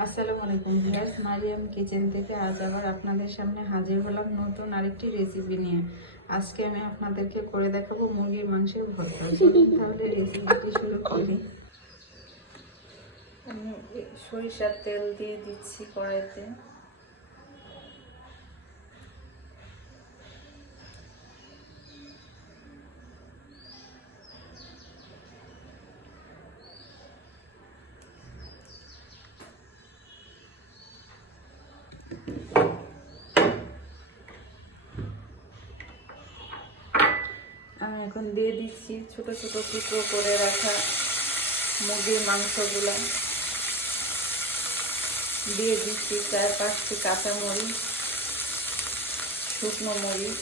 আসসালামু আলাইকুম viewers, Mariam kitchen থেকে আজ আবার আপনাদের সামনে হাজির হলাম নতুন আরেকটি রেসিপি নিয়ে। আজকে আমি আপনাদেরকে করে দেখাবো মুরগির মাংসের ভর্তা। চলুন তাহলে রেসিপিটি শুরু করি। আমি সরিষার তেল দিয়ে দিচ্ছি কড়াইতে। আমি এখন দিয়ে দিচ্ছি ছোট ছোট টুকরো করে রাখা মুরগির মাংসগুলো। দিয়ে দিচ্ছি 4-5টি কাঁচামরিচ, শুকনো মরিচ,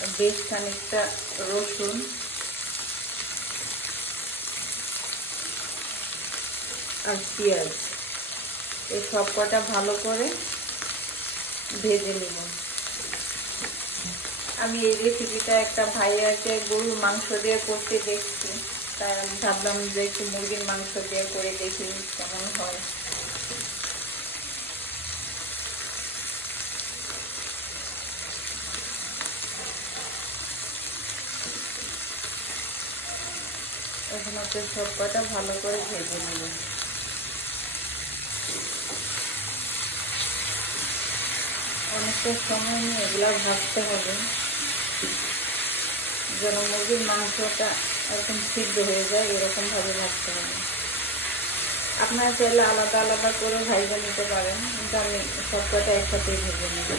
আর বেশ খানিকটা রসুন, আর পেঁয়াজ। এই সব কটা ভালো করে ভেজে নেব। আমি এই রেসিপিটা একটা ভাইয়াকে গরুর মাংস দিয়ে করতে দেখছি, তাই আমি ভাবলাম যে একটু মুরগির মাংস দিয়ে করে দেখি কেমন হয়। এখন হচ্ছে সব কটা ভালো করে ভেজে নেব। অনেকটা সময় নিয়ে এগুলো ভাজতে হবে যেন মুরগির মাংসটা একদম সিদ্ধ হয়ে যায়, এরকমভাবে ভাজতে হবে। আপনারা চাইলে আলাদা আলাদা করে ভাজা নিতে পারেন, কিন্তু আমি সব কটা একসাথেই ভেজে নেব।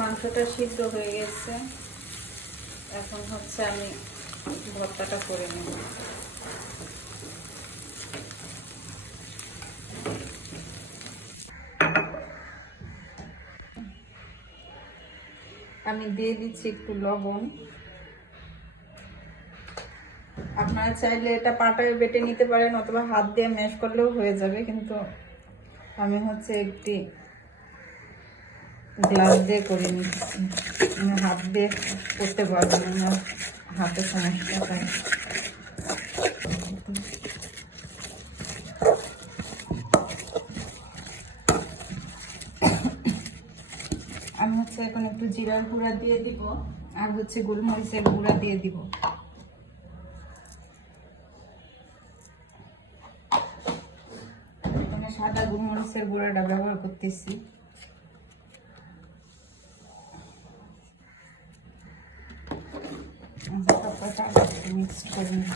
মাংসটা সিদ্ধ হয়ে গেছে, এখন হচ্ছে আমি ভর্তাটা করে নেব। আমি দিয়ে দিচ্ছি একটু লবণ। আপনারা চাইলে এটা পাটায় বেটে নিতে পারেন অথবা হাত দিয়ে ম্যাশ করলেও হয়ে যাবে, কিন্তু আমি হচ্ছে একটি গ্লাস দিয়ে করে নিচ্ছি। আমি হাত দিয়ে করতে পারবো না, আমার হাতে সমস্যা। তাই আমি হচ্ছে এখন একটু জিরার গুঁড়া দিয়ে দিব, আর হচ্ছে গোলমরিচের গুঁড়া দিয়ে দিব। এখানে সাদা গোলমরিচের গুঁড়াটা ব্যবহার করতেছি। মিক্স করে নিব।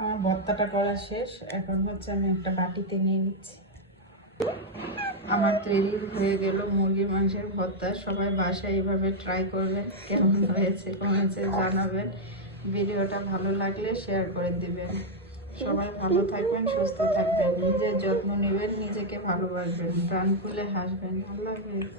আমার ভর্তাটা করা শেষ, এখন হচ্ছে আমি একটা বাটিতে নিয়ে নিচ্ছি। আমার তৈরি হয়ে গেল মুরগির মাংসের ভর্তা। সবাই বাসায় এইভাবে ট্রাই করবেন, কেমন হয়েছে কমেন্টে জানাবেন। ভিডিওটা ভালো লাগলে শেয়ার করে দিবেন। সবাই ভালো থাকবেন, সুস্থ থাকবেন, নিজের যত্ন নেবেন, নিজেকে ভালোবাসবেন, প্রাণ খুলে হাসবেন। আল্লাহ হাফেজ।